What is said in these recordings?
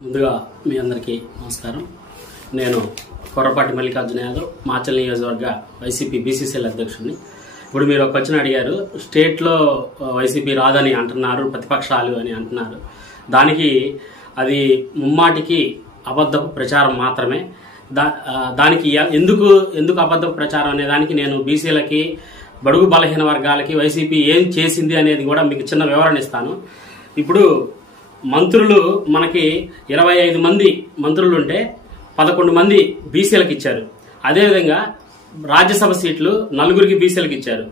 ముందుగా మీ అందరికీ నమస్కారం. నేను కొర్రపాటి మల్లికార్జున యాదవ్, మాచల్ నియోజకవర్గ వైసీపీ బీసీసీఎల్ అధ్యక్షుడిని. ఇప్పుడు మీరు ఒక క్వశ్చన్ అడిగారు, స్టేట్లో వైసీపీ రాదని అంటున్నారు, ప్రతిపక్షాలు అని అంటున్నారు. దానికి అది ముమ్మాటికి అబద్ధపు ప్రచారం మాత్రమే. దానికి ఎందుకు అబద్ధపు ప్రచారం అనే దానికి నేను బీసీలకి, బడుగు బలహీన వర్గాలకి వైసీపీ ఏం చేసింది అనేది కూడా మీకు చిన్న వివరణ ఇస్తాను. ఇప్పుడు మంత్రులు మనకి 25 మంది మంత్రులు ఉంటే 11 మంది బీసీలకు ఇచ్చారు. అదేవిధంగా రాజ్యసభ సీట్లు 4 బీసీలకు ఇచ్చారు.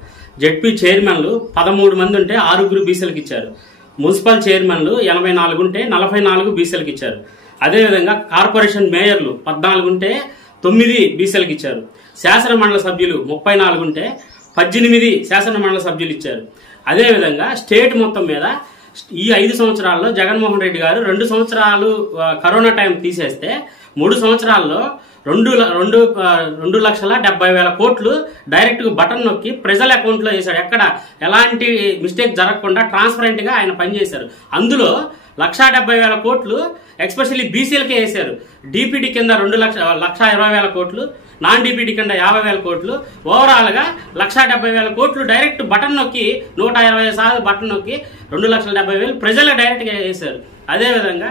జెడ్పీ చైర్మన్లు 13 మంది ఉంటే 6 బీసీలకు ఇచ్చారు. మున్సిపల్ చైర్మన్లు 84 ఉంటే 44 బీసీలకు ఇచ్చారు. అదేవిధంగా కార్పొరేషన్ మేయర్లు 14 ఉంటే 9 బీసీలకు ఇచ్చారు. శాసన మండలి సభ్యులు 34 ఉంటే 18 శాసన మండలి సభ్యులు ఇచ్చారు. అదేవిధంగా స్టేట్ మొత్తం మీద ఈ 5 సంవత్సరాల్లో జగన్మోహన్ రెడ్డి గారు 2 సంవత్సరాలు కరోనా టైం తీసేస్తే 3 సంవత్సరాల్లో 2,70,000 కోట్లు డైరెక్ట్ బటన్ నొక్కి ప్రజల అకౌంట్ లో వేశాడు. ఎక్కడ ఎలాంటి మిస్టేక్ జరగకుండా ట్రాన్స్పరెంట్ గా ఆయన పనిచేశారు. అందులో 1,70,000 కోట్లు ఎక్స్పెషల్లీ బీసీలకే వేశారు. డిపిడి కింద 2,20,000 కోట్లు, నాన్ డిపిడి కింద 50,000 కోట్లు, ఓవరాల్ గా 1,70,000 కోట్లు డైరెక్ట్ బటన్ నొక్కి 120 సార్లు బటన్ నొక్కి 2,70,000 ప్రజలకు డైరెక్ట్ గా వేశారు. అదేవిధంగా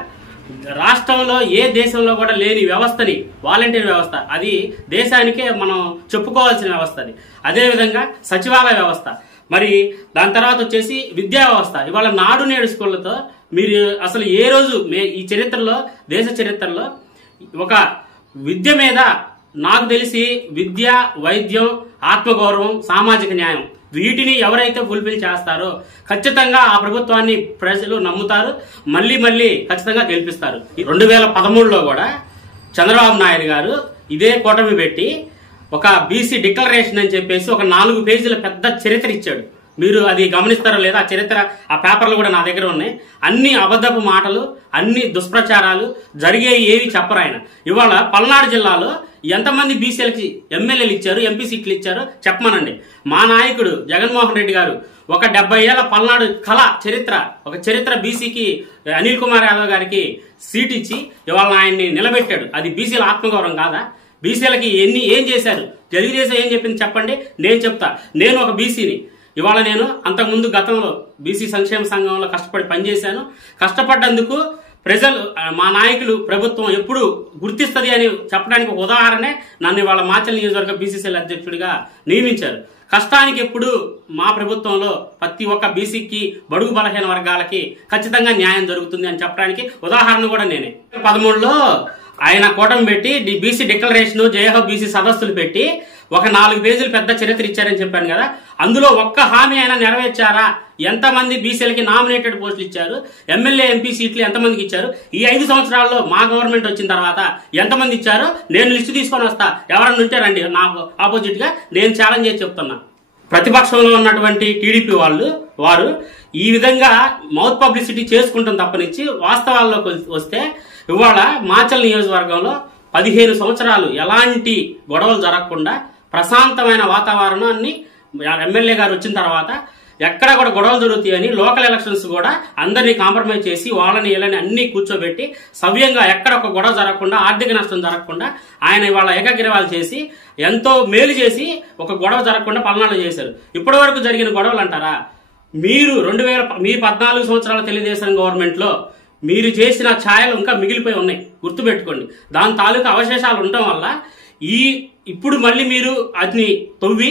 రాష్ట్రంలో ఏ దేశంలో కూడా లేని వ్యవస్థని, వాలంటీర్ వ్యవస్థ, అది దేశానికే మనం చెప్పుకోవాల్సిన వ్యవస్థ అది. అదేవిధంగా సచివాలయ వ్యవస్థ, మరి దాని తర్వాత వచ్చేసి విద్యా వ్యవస్థ. ఇవాళ నాడు నేడు స్కూళ్లతో మీరు అసలు ఏ రోజు ఈ చరిత్రలో, దేశ చరిత్రలో ఒక విద్య మీద నాకు తెలిసి విద్య, వైద్యం, ఆత్మగౌరవం, సామాజిక న్యాయం, వీటిని ఎవరైతే ఫుల్ఫిల్ చేస్తారో ఖచ్చితంగా ఆ ప్రభుత్వాన్ని ప్రజలు నమ్ముతారు, మళ్ళీ ఖచ్చితంగా గెలిపిస్తారు. 2013లో కూడా చంద్రబాబు నాయుడు గారు ఇదే కూటమి పెట్టి ఒక బీసీ డిక్లరేషన్ అని చెప్పేసి ఒక 4 పేజీల పెద్ద చరిత్ర ఇచ్చాడు. మీరు అది గమనిస్తారో లేదా, ఆ చరిత్ర, ఆ పేపర్లు కూడా నా దగ్గర ఉన్నాయి. అన్ని అబద్ధపు మాటలు, అన్ని దుష్ప్రచారాలు జరిగేవి ఏవి చెప్పరు ఆయన. ఇవాళ పల్నాడు జిల్లాలో ఎంతమంది బీసీలకి ఎమ్మెల్యేలు ఇచ్చారు, ఎంపీ సీట్లు ఇచ్చారో చెప్పమనండి. మా నాయకుడు జగన్మోహన్ రెడ్డి గారు ఒక 70 ఏళ్ల పల్నాడు కళ చరిత్ర బీసీకి అనిల్ కుమార్ యాదవ్ గారికి సీట్ ఇచ్చి ఇవాళ ఆయన్ని నిలబెట్టాడు. అది బీసీల ఆత్మగౌరవం కాదా? బీసీలకి ఏం చేశారు? తెలుగుదేశం ఏం చెప్పింది చెప్పండి, నేను చెప్తా. నేను ఒక బీసీని. ఇవాళ నేను అంతకుముందు గతంలో బీసీ సంక్షేమ సంఘంలో కష్టపడి పనిచేశాను. కష్టపడ్డందుకు ప్రజలు, మా నాయకులు, ప్రభుత్వం ఎప్పుడు గుర్తిస్తుంది అని చెప్పడానికి ఒక ఉదాహరణే నన్ను ఇవాళ మాచల్ నియోజకవర్గ బీసీసీఎల్ అధ్యక్షుడిగా నియమించారు. కష్టానికి ఎప్పుడు మా ప్రభుత్వంలో ప్రతి ఒక్క బీసీకి, బడుగు బలహీన వర్గాలకి ఖచ్చితంగా న్యాయం జరుగుతుంది అని చెప్పడానికి ఉదాహరణ కూడా నేనే. 2013లో ఆయన కూటమి పెట్టి బీసీ డిక్లరేషన్, జయహో బీసీ సదస్సులు పెట్టి ఒక 4 పేజీలు పెద్ద చరిత్ర ఇచ్చారని చెప్పాను కదా. అందులో ఒక్క హామీ అయినా నెరవేర్చారా? ఎంతమంది బీసీలకి నామినేటెడ్ పోస్టులు ఇచ్చారు? ఎమ్మెల్యే, ఎంపీ సీట్లు ఎంతమందికి ఇచ్చారు? ఈ 5 సంవత్సరాల్లో మా గవర్నమెంట్ వచ్చిన తర్వాత ఎంతమంది ఇచ్చారో నేను లిస్టు తీసుకొని వస్తా. ఎవరన్నా ఉంటే రండి, నాకు ఆపోజిట్ గా నేను ఛాలెంజ్ చేసి చెప్తున్నా. ప్రతిపక్షంలో ఉన్నటువంటి టీడీపీ వారు ఈ విధంగా మౌత్ పబ్లిసిటీ చేసుకుంటాం తప్పనిచ్చి వాస్తవాల్లోకి వస్తే ఇవాళ మాచల్ నియోజకవర్గంలో 15 సంవత్సరాలు ఎలాంటి గొడవలు జరగకుండా ప్రశాంతమైన వాతావరణాన్ని ఎమ్మెల్యే గారు వచ్చిన తర్వాత ఎక్కడ కూడా గొడవలు జరుగుతాయని లోకల్ ఎలక్షన్స్ కూడా అందరినీ కాంప్రమైజ్ చేసి వాళ్ళని వీళ్ళని అన్ని కూర్చోబెట్టి సవ్యంగా ఎక్కడ ఒక గొడవ జరగకుండా, ఆర్థిక నష్టం జరగకుండా ఆయన ఇవాళ ఏకగ్రీవాలు చేసి ఎంతో మేలు చేసి ఒక గొడవ జరగకుండా పల్నాడు చేశారు. ఇప్పటి వరకు జరిగిన గొడవలు అంటారా? మీరు 14 సంవత్సరాల తెలుగుదేశం గవర్నమెంట్ లో మీరు చేసిన ఛాయలు ఇంకా మిగిలిపోయి ఉన్నాయి, గుర్తుపెట్టుకోండి. దాని తాలూకా అవశేషాలు ఉండటం వల్ల ఇప్పుడు మళ్ళీ మీరు అది తవ్వి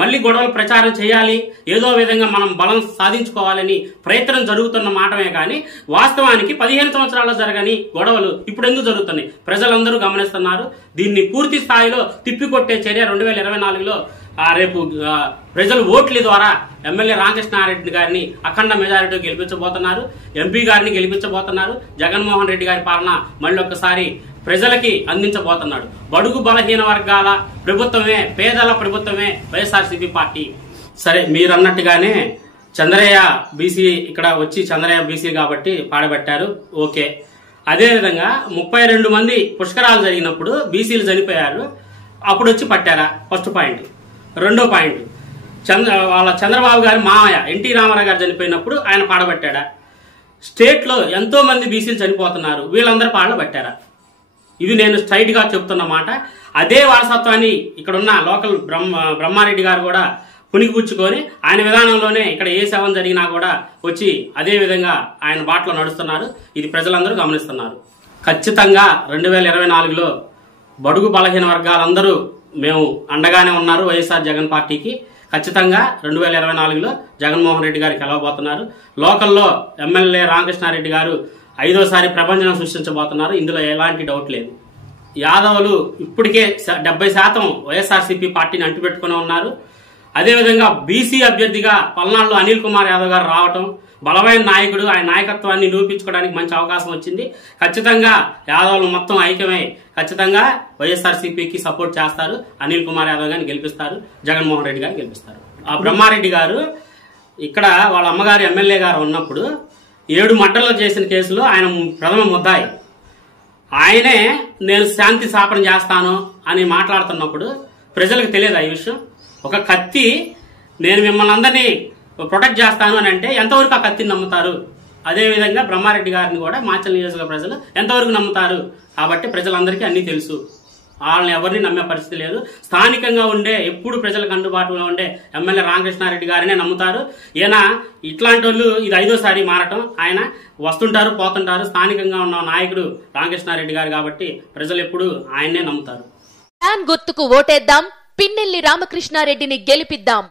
మళ్ళీ గొడవలు ప్రచారం చేయాలి, ఏదో విధంగా మనం బలం సాధించుకోవాలని ప్రయత్నం జరుగుతున్న మాటమే కానీ వాస్తవానికి 15 సంవత్సరాల్లో జరగని గొడవలు ఇప్పుడు ఎందుకు జరుగుతున్నాయి ప్రజలందరూ గమనిస్తున్నారు. దీన్ని పూర్తి స్థాయిలో తిప్పికొట్టే చర్య 2024లో రేపు ప్రజలు ఓట్ల ద్వారా ఎమ్మెల్యే రామకృష్ణారెడ్డి గారిని అఖండ మెజారిటీ గెలిపించబోతున్నారు, ఎంపీ గారిని గెలిపించబోతున్నారు. జగన్మోహన్ రెడ్డి గారి పాలన మళ్ళీ ఒక్కసారి ప్రజలకి అందించబోతున్నాడు. బడుగు బలహీన వర్గాల ప్రభుత్వమే, పేదల ప్రభుత్వమే వైఎస్ఆర్సీపీ పార్టీ. సరే, మీరు అన్నట్టుగానే చంద్రయ్య బీసీ ఇక్కడ వచ్చి చంద్రయ్య బీసీ కాబట్టి పాడబెట్టారు, ఓకే. అదేవిధంగా 32 మంది పుష్కరాలు జరిగినప్పుడు బీసీలు చనిపోయారు, అప్పుడు వచ్చి పట్టారా? First point. రెండో పాయింట్, చంద్రబాబు గారి మామయ్య ఎన్టీ రామారావు గారు చనిపోయినప్పుడు ఆయన పాడబట్టాడా? స్టేట్లో ఎంతో మంది బీసీలు చనిపోతున్నారు, వీళ్ళందరూ పాళ్ళ పట్టారా? ఇది నేను స్ట్రైట్ గా చెప్తున్న మాట. అదే వారసత్వాన్ని ఇక్కడున్న లోకల్ బ్రహ్మారెడ్డి గారు కూడా పుణికిపుచ్చుకొని ఆయన విధానంలోనే ఇక్కడ ఏ సేవం జరిగినా కూడా వచ్చి అదే విధంగా ఆయన బాటలో నడుస్తున్నారు. ఇది ప్రజలందరూ గమనిస్తున్నారు. ఖచ్చితంగా 2024లో బడుగు బలహీన వర్గాలందరూ మేము అండగానే ఉన్నారు వైఎస్ఆర్ జగన్ పార్టీకి. ఖచ్చితంగా 2024లో జగన్మోహన్ రెడ్డి గారు గెలవబోతున్నారు. లోకల్లో ఎమ్మెల్యే రామకృష్ణారెడ్డి గారు 5వ సారి ప్రభంజనం సృష్టించబోతున్నారు. ఇందులో ఎలాంటి డౌట్ లేదు. యాదవులు ఇప్పటికే 70% వైఎస్ఆర్సీపీ పార్టీని అంటుపెట్టుకుని ఉన్నారు. అదేవిధంగా బీసీ అభ్యర్థిగా పల్నాడులో అనిల్ కుమార్ యాదవ్ గారు రావటం, బలమైన నాయకుడు, ఆయన నాయకత్వాన్ని నిరూపించుకోవడానికి మంచి అవకాశం వచ్చింది. ఖచ్చితంగా యాదవులు మొత్తం ఐక్యమై ఖచ్చితంగా వైఎస్ఆర్సీపీకి సపోర్ట్ చేస్తారు. అనిల్ కుమార్ యాదవ్ గారిని గెలిపిస్తారు, జగన్మోహన్ రెడ్డి గారిని గెలిపిస్తారు. ఆ బ్రహ్మారెడ్డి గారు ఇక్కడ వాళ్ళ అమ్మగారు ఎమ్మెల్యే గారు ఉన్నప్పుడు 7 మర్డర్లు చేసిన కేసులో ఆయన ప్రథమ ముద్దాయి. ఆయనే నేను శాంతి స్థాపన చేస్తాను అని మాట్లాడుతున్నప్పుడు ప్రజలకు తెలియదు ఈ విషయం. ఒక కత్తి నేను మిమ్మల్ని అందరినీ ప్రొటెక్ట్ చేస్తాను అని అంటే ఎంతవరకు ఆ కత్తిని నమ్ముతారు? అదేవిధంగా బ్రహ్మారెడ్డి గారిని కూడా మాచల్ నియోజకవర్గ ప్రజలు ఎంతవరకు నమ్ముతారు? కాబట్టి ప్రజలందరికీ అన్నీ తెలుసు. వాళ్ళని ఎవరిని నమ్మే పరిస్థితి లేదు. స్థానికంగా ఉండే ఎప్పుడు ప్రజలకు అందుబాటులో ఉండే ఎమ్మెల్యే రామకృష్ణారెడ్డి గారినే నమ్ముతారు. ఈయన ఇట్లాంటి వాళ్ళు ఇది 5వ సారి మారటం, ఆయన వస్తుంటారు పోతుంటారు. స్థానికంగా ఉన్న నాయకుడు రామకృష్ణారెడ్డి గారు కాబట్టి ప్రజలు ఎప్పుడు ఆయన్నే నమ్ముతారు. గుర్తుకు ఓటేద్దాం, పిన్నెల్లి రామకృష్ణారెడ్డిని గెలిపిద్దాం.